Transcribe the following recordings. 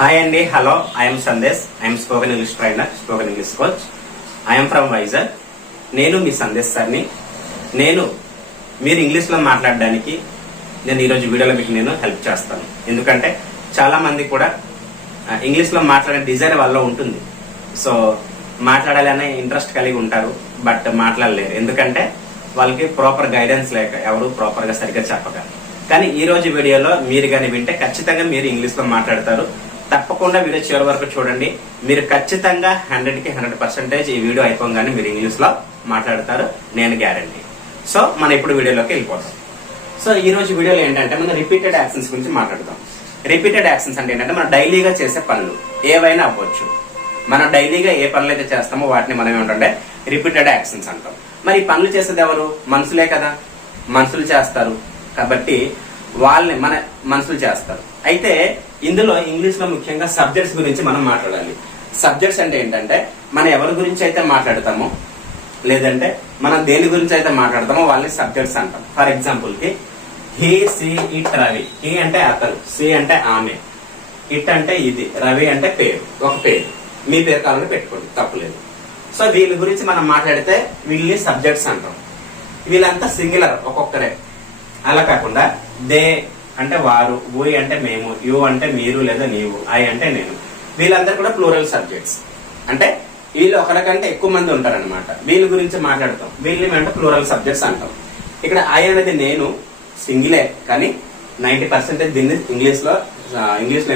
Hi అండి, hello. I'm Sandesh. I'm spoken English trainer, spoken English coach. I'm from Vizag. నేను మీ సందేశ్ సార్ని. మీరు ఇంగ్లీష్లో మాట్లాడడానికి నేను ఈరోజు వీడియోలో మీకు నేను హెల్ప్ చేస్తాను. ఎందుకంటే చాలా మంది కూడా ఇంగ్లీష్లో మాట్లాడే డిజైర్ వాళ్ళలో ఉంటుంది. సో మాట్లాడాలనే ఇంట్రెస్ట్ కలిగి ఉంటారు, బట్ మాట్లాడలేరు. ఎందుకంటే వాళ్ళకి ప్రాపర్ గైడెన్స్ లేక, ఎవరు ప్రాపర్గా సరిగ్గా చెప్పక. కానీ ఈ రోజు వీడియోలో మీరు కానీ వింటే ఖచ్చితంగా మీరు ఇంగ్లీష్లో మాట్లాడతారు. తప్పకుండా వీడియో చివరి వరకు చూడండి. మీరు ఖచ్చితంగా 100కి 100% ఈ వీడియో అయిపోగానే మీరు ఇంగ్లీష్లో మాట్లాడతారు, నేను గ్యారంటీ. సో మనం ఇప్పుడు వీడియోలోకి వెళ్ళిపోతాం. సో ఈ రోజు వీడియోలో ఏంటంటే మనం రిపీటెడ్ యాక్షన్స్ గురించి మాట్లాడతాం. రిపీటెడ్ యాక్షన్స్ అంటే ఏంటంటే మనం డైలీగా చేసే పనులు ఏవైనా అవ్వచ్చు. మనం డైలీగా ఏ పనులు అయితే చేస్తామో వాటిని మనం ఏమంటే రిపీటెడ్ యాక్షన్స్ అంటాం. మరి ఈ పనులు చేసేది ఎవరు? మనుషులే కదా. మనుషులు చేస్తారు కాబట్టి వాళ్ళని మన మనుషులు చేస్తారు. అయితే ఇందులో ఇంగ్లీష్ లో ముఖ్యంగా సబ్జెక్ట్స్ గురించి మనం మాట్లాడాలి. సబ్జెక్ట్స్ అంటే ఏంటంటే మనం ఎవరి గురించి అయితే మాట్లాడతామో, లేదంటే మనం దేని గురించి అయితే మాట్లాడతామో వాళ్ళని సబ్జెక్ట్స్ అంటాం. ఫర్ ఎగ్జాంపుల్ కి he, she, it, Ravi. He అంటే అతను, సి అంటే ఆమె, ఇట్ అంటే ఇది, రవి అంటే పేరు, ఒక పేరు. మీ పేరు కావాలని పెట్టుకోండి, తప్పులేదు. సో వీళ్ళ గురించి మనం మాట్లాడితే వీళ్ళని సబ్జెక్ట్స్ అంటాం. వీళ్ళంతా సింగులర్, ఒక్కొక్కరే. అలా కాకుండా దే అంటే వారు, వీ అంటే మేము, యు అంటే మీరు లేదా నీవు, ఐ అంటే నేను. వీళ్ళందరూ కూడా ప్లూరల్ సబ్జెక్ట్స్. అంటే వీళ్ళు ఒకరికంటే ఎక్కువ మంది ఉంటారనమాట. వీళ్ళ గురించి మాట్లాడతాం. వీళ్ళని అంటే ప్లూరల్ సబ్జెక్ట్స్ అంటాం. ఇక్కడ ఐ అనేది నేను, సింగిలే, కానీ 90% దీన్ని ఇంగ్లీష్ లో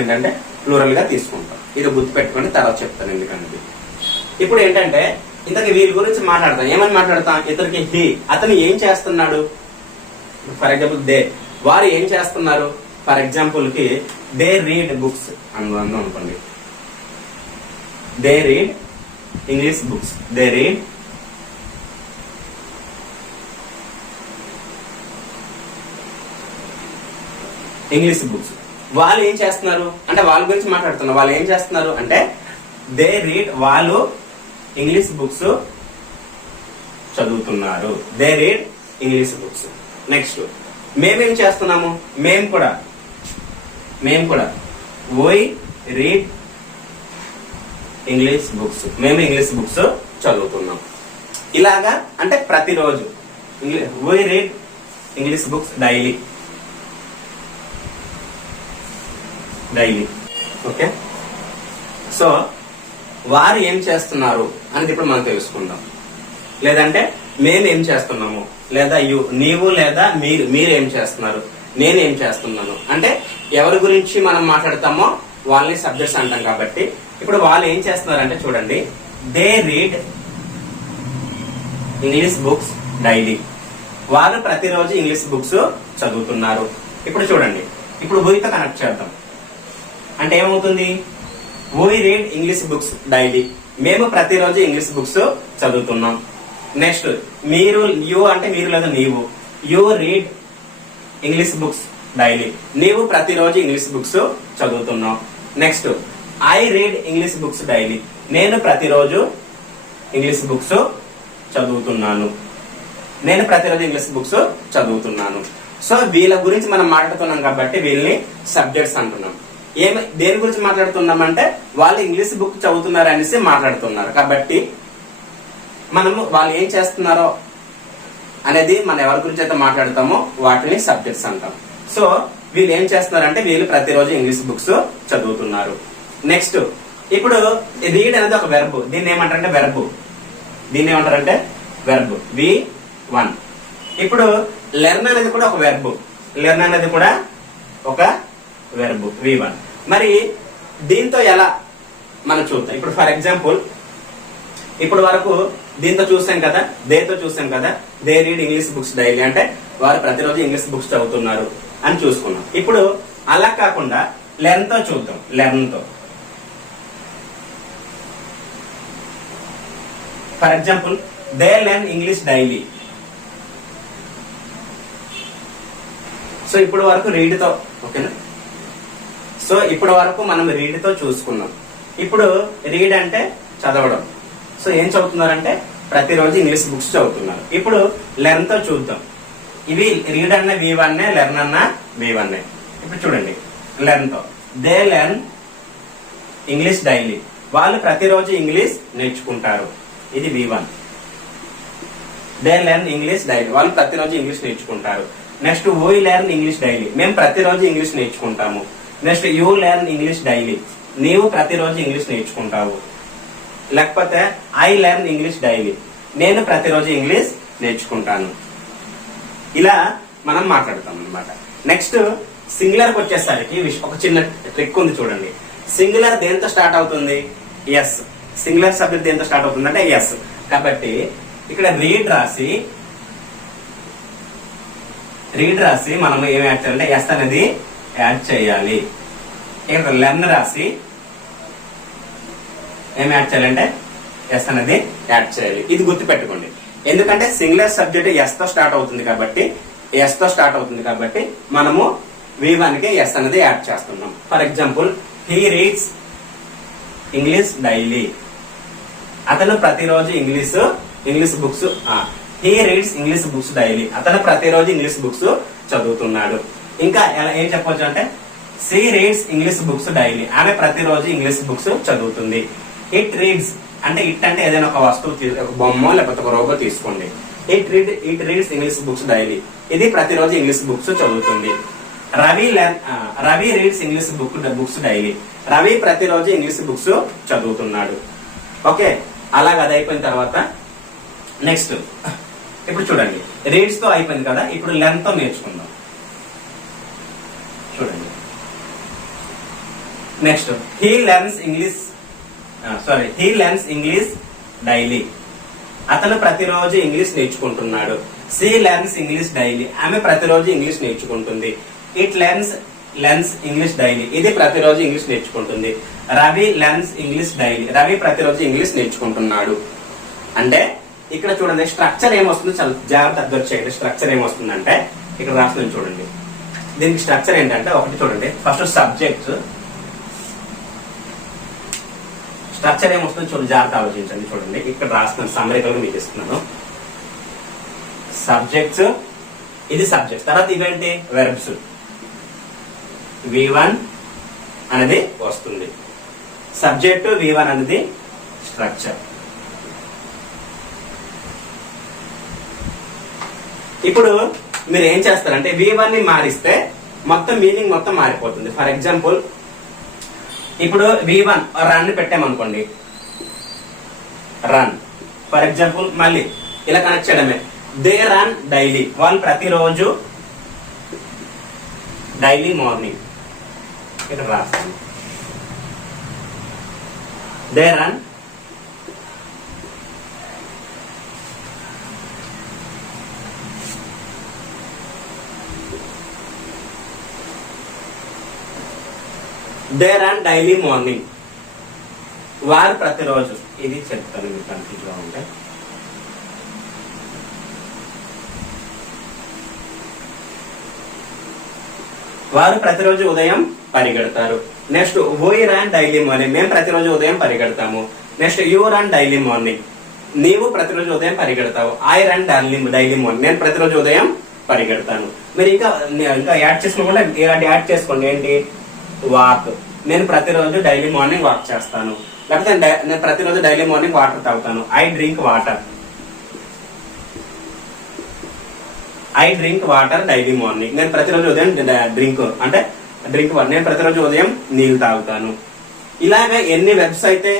ఏంటంటే ప్లూరల్ గా తీసుకుంటాం. ఇది గుర్తు పెట్టుకుని తర్వాత చెప్తాను ఎందుకంటే. ఇప్పుడు ఏంటంటే ఇంతకీ వీళ్ళ గురించి మాట్లాడతాం. ఏమని మాట్లాడతాం? ఇతనికి హీ, అతను ఏం చేస్తున్నాడు? ఫర్ ఎగ్జాంపుల్ దే, వారు ఏం చేస్తున్నారు? ఫర్ ఎగ్జాంపుల్ కి దే రీడ్ బుక్స్ అందాం అనుకోండి. They read English books. They read English books. వాళ్ళు ఏం చేస్తున్నారు అంటే వాళ్ళ గురించి మాట్లాడుతున్నారు. వాళ్ళు ఏం చేస్తున్నారు అంటే దే రీడ్, వాళ్ళు ఇంగ్లీష్ బుక్స్ చదువుతున్నారు. They read English books. Next మేమేం చేస్తున్నాము? మేము కూడా వై రీడ్ ఇంగ్లీష్ బుక్స్. మేము ఇంగ్లీష్ బుక్స్ చదువుతున్నాం. ఇలాగా అంటే ప్రతిరోజు we read English books daily. Okay. So వారు ఏం చేస్తున్నారు అనేది ఇప్పుడు మనం తెలుసుకుందాం. లేదంటే మేమేం చేస్తున్నాము, లేదా నీవు లేదా మీరు ఏం చేస్తున్నారు, నేనేం చేస్తున్నాను. అంటే ఎవరి గురించి మనం మాట్లాడతామో వాళ్ళని సబ్జెక్ట్స్ అంటాం. కాబట్టి ఇప్పుడు వాళ్ళు ఏం చేస్తున్నారు అంటే చూడండి, they read English books daily. వారు ప్రతిరోజు ఇంగ్లీష్ బుక్స్ చదువుతున్నారు. ఇప్పుడు చూడండి, ఇప్పుడు వీతో కనెక్ట్ చేద్దాం. అంటే ఏమవుతుంది? We read English books daily. మేము ప్రతిరోజు ఇంగ్లీష్ బుక్స్ చదువుతున్నాం. నెక్స్ట్ మీరు, యు అంటే మీరు లేదా నీవు, you read English books daily. నీవు ప్రతిరోజు ఇంగ్లీష్ బుక్స్ చదువుతున్నావు. Next I read English books daily. నేను ప్రతిరోజు ఇంగ్లీష్ బుక్స్ చదువుతున్నాను. సో వీళ్ళ గురించి మనం మాట్లాడుతున్నాం కాబట్టి వీళ్ళని సబ్జెక్ట్స్ అంటున్నాం. దేని గురించి మాట్లాడుతున్నామంటే వాళ్ళు ఇంగ్లీష్ బుక్ చదువుతున్నారు అనేసి మాట్లాడుతున్నారు. కాబట్టి మనము వాళ్ళు ఏం చేస్తున్నారో అనేది మనం ఎవరి గురించి అయితే మాట్లాడతామో వాటిని సబ్జెక్ట్స్ అంటాం. సో వీళ్ళు ఏం చేస్తున్నారంటే వీళ్ళు ప్రతిరోజు ఇంగ్లీష్ బుక్స్ చదువుతున్నారు. నెక్స్ట్ ఇప్పుడు రీడ్ అనేది ఒక వెర్బ్. దీన్ని ఏమంటారంటే వెర్బ్ V1. ఇప్పుడు లెర్న్ అనేది కూడా ఒక వెర్బ్ V1. మరి దీంతో ఎలా మనం చూద్దాం. ఇప్పుడు ఫర్ ఎగ్జాంపుల్ ఇప్పుడు వరకు దీంతో చూసాం కదా, దేతో చూసాం కదా. They read English books daily అంటే వారు ప్రతిరోజు ఇంగ్లీష్ బుక్స్ చదువుతున్నారు అని చూసుకున్నాం. ఇప్పుడు అలా కాకుండా లెర్న్ తో చూద్దాం. For example they learn English daily. So ఇప్పుడు వరకు రీడ్ తో, ఓకేనా? సో ఇప్పుడు వరకు మనం రీడ్ తో చూసుకున్నాం. ఇప్పుడు రీడ్ అంటే చదవడం. సో ఏం చదువుతున్నారంటే ప్రతిరోజు ఇంగ్లీష్ బుక్స్ చదువుతున్నారు. ఇప్పుడు లెర్న్ తో చూద్దాం. ఇవి రీడ్ అన్న V1, లెర్న్ అన్న V1. ఇప్పుడు చూడండి, లెర్న్ తో దే లెర్న్ ఇంగ్లీష్ డైలీ, వాళ్ళు ప్రతిరోజు ఇంగ్లీష్ నేర్చుకుంటారు. ఇది V1. They learn English daily, వాళ్ళు ప్రతిరోజు ఇంగ్లీష్ నేర్చుకుంటారు. Next we learn English daily, మేము ప్రతిరోజు ఇంగ్లీష్ నేర్చుకుంటాము. Next you learn English daily, నీవు ప్రతిరోజు ఇంగ్లీష్ నేర్చుకుంటావు. లేకపోతే ఐ లెర్న్ ఇంగ్లీష్ డైలీ, నేను ప్రతిరోజు ఇంగ్లీష్ నేర్చుకుంటాను. ఇలా మనం మాట్లాడతాం అనమాట. నెక్స్ట్ సింగులర్ కి వచ్చేసరికి ఒక చిన్న ట్రిక్ ఉంది చూడండి. సింగులర్ దేంతో స్టార్ట్ అవుతుంది? ఎస్. సింగులర్ సబ్జెక్ట్ దేంతో స్టార్ట్ అవుతుంది అంటే ఎస్. కాబట్టి ఇక్కడ రీడ్ రాసి మనం ఏం యాడ్ చేయాలంటే ఎస్ అనేది యాడ్ చేయాలి. ఇక్కడ లెర్న్ రాసి ఏం యాడ్ చేయాలంటే ఎస్ అనేది యాడ్ చేయాలి. ఇది గుర్తుపెట్టుకోండి. ఎందుకంటే సింగులర్ సబ్జెక్ట్ ఎస్ తో స్టార్ట్ అవుతుంది కాబట్టి మనము V1 కి ఎస్ అనేది యాడ్ చేస్తున్నాం. For example, he reads English daily, అతను ప్రతిరోజు English books. He reads English books daily, అతను ప్రతిరోజు ఇంగ్లీష్ బుక్స్ చదువుతున్నాడు. ఇంకా ఏం చెప్పొచ్చు అంటే she reads English books daily, ఆమె ప్రతిరోజు ఇంగ్లీష్ బుక్స్ చదువుతుంది. ఇట్ రీడ్స్ అంటే ఏదైనా ఒక వస్తువు, ఒక బొమ్మ లేకపోతే ఒక రోబో తీసుకోండి. It reads English books daily, ఇది ప్రతిరోజు ఇంగ్లీష్ బుక్స్ చదువుతుంది. Ravi reads English books daily, Ravi ప్రతిరోజు ఇంగ్లీష్ బుక్స్ చదువుతున్నాడు. ఓకే, అలాగ అది అయిపోయిన తర్వాత నెక్స్ట్ ఇప్పుడు చూడండి, రీడ్స్ తో అయిపోయింది కదా, ఇప్పుడు లెర్న్ తో నేర్చుకుందాం. చూడండి, next he learns English daily, అతను ప్రతిరోజు ఇంగ్లీష్ నేర్చుకుంటున్నాడు. షీ లెర్న్స్ ఇంగ్లీష్ డైలీ, ఆమె ప్రతిరోజు ఇంగ్లీష్ నేర్చుకుంటుంది. ఇట్ లెర్న్స్ ఇంగ్లీష్ డైలీ, ఇది ప్రతిరోజు ఇంగ్లీష్ నేర్చుకుంటుంది. Ravi learns English daily, Ravi ప్రతిరోజు ఇంగ్లీష్ నేర్చుకుంటున్నాడు. అంటే ఇక్కడ చూడండి, స్ట్రక్చర్ ఏమొస్తుంది, చాలా జాగ్రత్త అబ్జర్వ్ చేయండి. స్ట్రక్చర్ ఏమొస్తుందంటే ఇక్కడ రాస్తుంది చూడండి. దీనికి స్ట్రక్చర్ ఏంటంటే ఒకటి చూడండి, ఫస్ట్ సబ్జెక్ట్స్. స్ట్రక్చర్ ఏమొస్తుంది చూడండి, జాగ్రత్త ఆలోచించండి. చూడండి, ఇక్కడ రాస్తున్నాను, సమ్మరికల్గా మీకు ఇస్తున్నాను. సబ్జెక్ట్స్, ఇది సబ్జెక్ట్. తర్వాత ఇవేంటి, వెర్బ్స్. V1 అనేది వస్తుంది, సబ్జెక్ట్ V1 అనేది స్ట్రక్చర్. ఇప్పుడు మీరు ఏం చేస్తారంటే V1 ని మారిస్తే మొత్తం మీనింగ్ మొత్తం మారిపోతుంది. ఫర్ ఎగ్జాంపుల్, ఇప్పుడు V1 రన్ పెట్టామనుకోండి, రన్. ఫర్ ఎగ్జాంపుల్ మళ్ళీ ఇలా కనెక్ట్ చేయడమే. దే రన్ డైలీ, వాళ్ళు ప్రతిరోజు డైలీ మార్నింగ్. ఇక్కడ రాస్తాను, దే రన్ డైలీ మార్నింగ్, వారు ప్రతిరోజు. ఇది చెప్తాను మీకు కన్ఫ్యూజ్ గా ఉంటే. వారు ప్రతిరోజు ఉదయం పరిగెడతారు. Next we run daily morning, మేము ప్రతిరోజు ఉదయం పరిగెడతాము. Next you run daily morning, నీవు ప్రతిరోజు ఉదయం పరిగెడతావు. ఐ రన్ డైలీ మార్నింగ్, నేను ప్రతిరోజు ఉదయం పరిగెడతాను. మీరు ఇంకా యాడ్ చేసుకోకుండా ఇలాంటి యాడ్ చేసుకోండి. ఏంటి, వాక్, నేను ప్రతిరోజు డైలీ మార్నింగ్ వాక్ చేస్తాను. లేకపోతే నేను ప్రతిరోజు డైలీ మార్నింగ్ వాటర్ తాగుతాను. I drink water daily morning, నేను ప్రతిరోజు ఉదయం డ్రింక్ వాటర్, నేను ప్రతిరోజు ఉదయం నీళ్ళు తాగుతాను. ఇలాగ ఎన్ని వెబ్స్ అయితే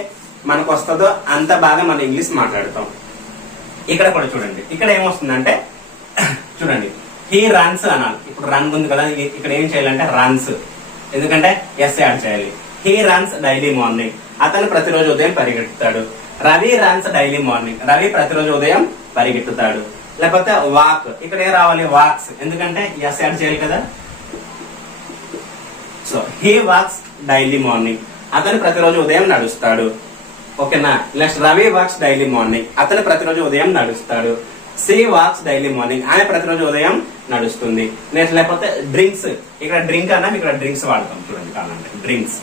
మనకు వస్తుందో అంత బాగా మనం ఇంగ్లీష్ మాట్లాడతాం. ఇక్కడ కూడా చూడండి, ఇక్కడ ఏమొస్తుందంటే చూడండి, హీ రన్స్ అనాలి. ఇప్పుడు రన్ ఉంది కదా, ఇక్కడ ఏం చేయాలంటే రన్స్, ఎందుకంటే ఎస్ యాడ్ చేయాలి. హీ రన్స్ డైలీ మార్నింగ్, అతను ప్రతిరోజు ఉదయం పరిగెత్తుతాడు. Ravi runs daily morning, Ravi ప్రతిరోజు ఉదయం పరిగెత్తుతాడు. లేకపోతే వాక్, ఇక్కడ ఏం రావాలి, వాక్స్, ఎందుకంటే ఎస్ యాడ్ చేయాలి కదా. So he walks daily morning, అతను ప్రతిరోజు ఉదయం నడుస్తాడు. ఓకేనా. Next Ravi walks daily morning, అతను ప్రతిరోజు ఉదయం నడుస్తాడు. షీ వాక్స్ డైలీ మార్నింగ్, ఆమె ప్రతిరోజు ఉదయం నడుస్తుంది. నెక్స్ట్ లేకపోతే డ్రింక్స్, ఇక్కడ డ్రింక్ అన్నా ఇక్కడ డ్రింక్స్ వాడతాం. చూడండి, కావాలంటే డ్రింక్స్.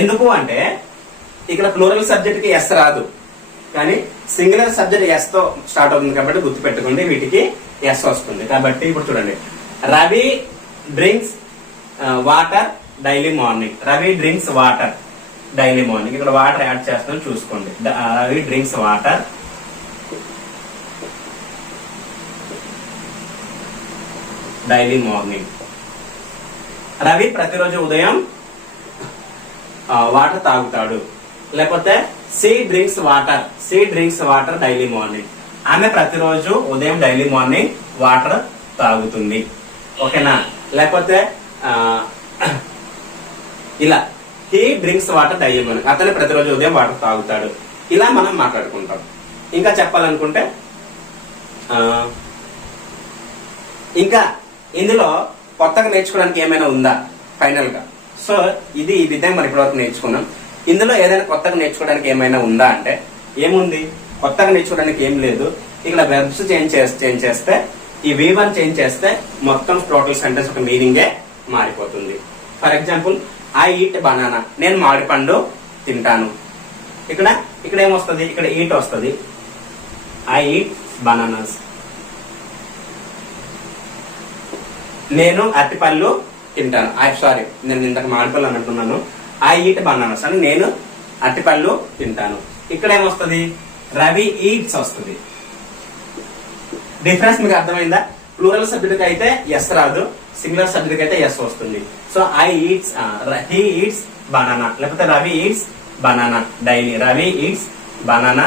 ఎందుకు అంటే ఇక్కడ ప్లూరల్ సబ్జెక్ట్ కి ఎస్ రాదు, కానీ సింగులర్ సబ్జెక్ట్ ఎస్ తో స్టార్ట్ అవుతుంది కాబట్టి గుర్తుపెట్టుకోండి, వీటికి ఎస్ వస్తుంది. కాబట్టి ఇప్పుడు చూడండి, Ravi drinks water daily morning. Ravi drinks water daily morning. ఇక్కడ వాటర్ యాడ్ చేస్తాను చూసుకోండి. Ravi drinks water daily morning. Ravi ప్రతిరోజు ఉదయం వాటర్ తాగుతాడు. లేకపోతే she drinks water daily morning. ఆమె ప్రతిరోజు ఉదయం డైలీ మార్నింగ్ వాటర్ తాగుతుంది. ఓకేనా? లేకపోతే ఇలా he drinks water daily morning. అతను ప్రతిరోజు ఉదయం వాటర్ తాగుతాడు. ఇలా మనం మాట్లాడుకుంటాం. ఇంకా చెప్పాలనుకుంటే ఇంకా ఇందులో కొత్తగా నేర్చుకోవడానికి ఏమైనా ఉందా ఫైనల్ గా? సో ఇది ఈ విధంగా మనం ఇప్పటివరకు నేర్చుకున్నాం. ఇందులో ఏదైనా కొత్తగా నేర్చుకోవడానికి ఏమైనా ఉందా అంటే ఏముంది? కొత్తగా నేర్చుకోవడానికి ఏం లేదు. ఇక్కడ వెర్బ్స్ చేంజ్ చేస్తే ఈ V1 చేంజ్ చేస్తే మొత్తం టోటల్ సెంటెన్స్ ఒక మీనింగే మారిపోతుంది. For example I eat banana. నేను మామిడి పండు తింటాను. ఇక్కడ ఏమొస్తుంది? ఇక్కడ ఈట్ వస్తుంది. I eat bananas. నేను అరటిపళ్ళు తింటాను. సారీ, నేను ఇంతకు మామిడిపళ్ళు అన్నట్టున్నాను. ఐ ఈట్ బనానాస్ అని నేను అరటిపళ్ళు తింటాను. ఇక్కడ ఏమొస్తుంది? రవి ఈట్స్ వస్తుంది. డిఫరెన్స్ మీకు అర్థమైందా? ప్లూరల్ సబ్జెక్ట్ అయితే ఎస్ రాదు, సింగులర్ సబ్జెక్ట్ అయితే ఎస్ వస్తుంది. So I eats, he eats banana. లేకపోతే Ravi eats banana daily. Ravi eats banana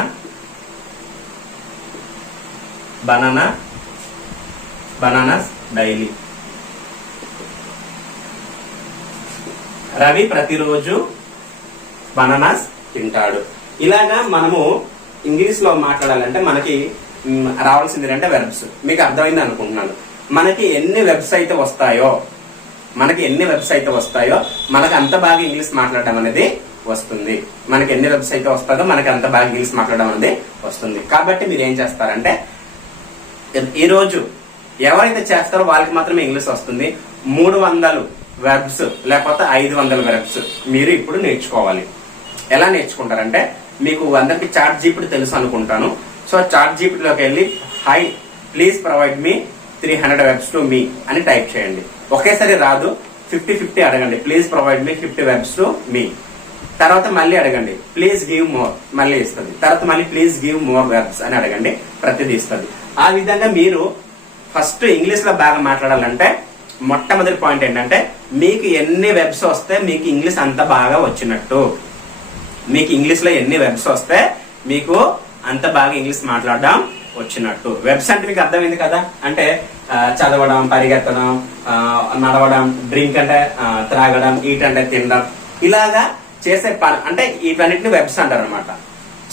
bananas daily. Ravi ప్రతిరోజు బనానాస్ తింటాడు. ఇలాగా మనము ఇంగ్లీష్ లో మాట్లాడాలంటే మనకి రావాల్సింది అంటే వెర్బ్స్. మీకు అర్థమైంది అనుకుంటున్నాను. మనకి ఎన్ని వెబ్స్ అయితే వస్తాయో మనకి అంత బాగా ఇంగ్లీష్ మాట్లాడడం అనేది వస్తుంది. మనకి ఎన్ని వెబ్స్ అయితే వస్తుందో మనకి అంత బాగా ఇంగ్లీష్ మాట్లాడడం అనేది వస్తుంది. కాబట్టి మీరు ఏం చేస్తారంటే ఈ రోజు ఎవరైతే చేస్తారో వాళ్ళకి మాత్రమే ఇంగ్లీష్ వస్తుంది. 300 వెర్బ్స్ లేకపోతే 500 వెర్బ్స్ మీరు ఇప్పుడు నేర్చుకోవాలి. ఎలా నేర్చుకుంటారంటే మీకు అందరికి చాట్ జీపీటీ తెలుసు అనుకుంటాను. సో చాట్ జీపీటీలోకి వెళ్ళి hi please provide me 300 verbs to me అని టైప్ చేయండి. ఒకేసారి రాదు, 50-50 అడగండి. Please provide me 50 verbs to me. తర్వాత మళ్ళీ అడగండి ప్లీజ్ గివ్ మోర్, మళ్ళీ ఇస్తుంది. తర్వాత మళ్ళీ ప్లీజ్ గివ్ మోర్ వెబ్స్ అని అడగండి, ప్రతిదీ ఇస్తుంది. ఆ విధంగా మీరు ఫస్ట్ ఇంగ్లీష్ లో బాగా మాట్లాడాలంటే మొట్టమొదటి పాయింట్ ఏంటంటే మీకు ఎన్ని వెబ్స్ వస్తే మీకు ఇంగ్లీష్ అంత బాగా వచ్చినట్టు. మీకు ఇంగ్లీష్ లో ఎన్ని వెబ్స్ వస్తే మీకు అంత బాగా ఇంగ్లీష్ మాట్లాడడం వచ్చినట్టు. వెబ్స్ అంటే మీకు అర్థమైంది కదా? అంటే చదవడం, పరిగెత్తడం, నడవడం, డ్రింక్ అంటే త్రాగడం, ఈట్ అంటే తినడం, ఇలాగా చేసే పని అంటే వీటన్నిటిని వెబ్స్ అంటారు అనమాట.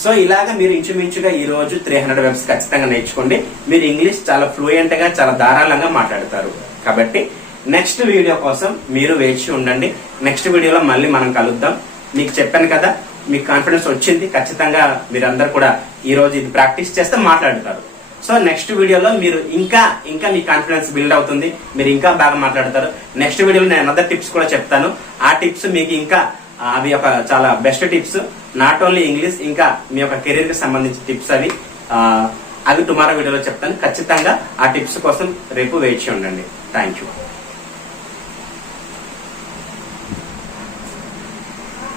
సో ఇలాగా మీరు ఇంచుమించుగా ఈ రోజు 300 వెబ్స్ ఖచ్చితంగా నేర్చుకోండి. మీరు ఇంగ్లీష్ చాలా ఫ్లూయెంట్ గా చాలా ధారాళంగా మాట్లాడతారు. కాబట్టి నెక్స్ట్ వీడియో కోసం మీరు వేచి ఉండండి. నెక్స్ట్ వీడియోలో మళ్ళీ మనం కలుద్దాం. మీకు చెప్పాను కదా, మీకు కాన్ఫిడెన్స్ వచ్చింది. ఖచ్చితంగా మీరందరూ కూడా ఈ రోజు ఇది ప్రాక్టీస్ చేస్తే మాట్లాడతారు. సో నెక్స్ట్ వీడియోలో మీరు ఇంకా మీ కాన్ఫిడెన్స్ బిల్డ్ అవుతుంది. మీరు ఇంకా బాగా మాట్లాడతారు. నెక్స్ట్ వీడియోలో నేను అదర్ టిప్స్ కూడా చెప్తాను. ఆ టిప్స్ మీకు ఇంకా అవి ఒక చాలా best tips. Not only English, ఇంకా మీ యొక్క కెరీర్ కి సంబంధించిన టిప్స్ అవి టుమారో వీడియోలో చెప్తాను. ఖచ్చితంగా ఆ టిప్స్ కోసం రేపు వేచి ఉండండి. Thank you.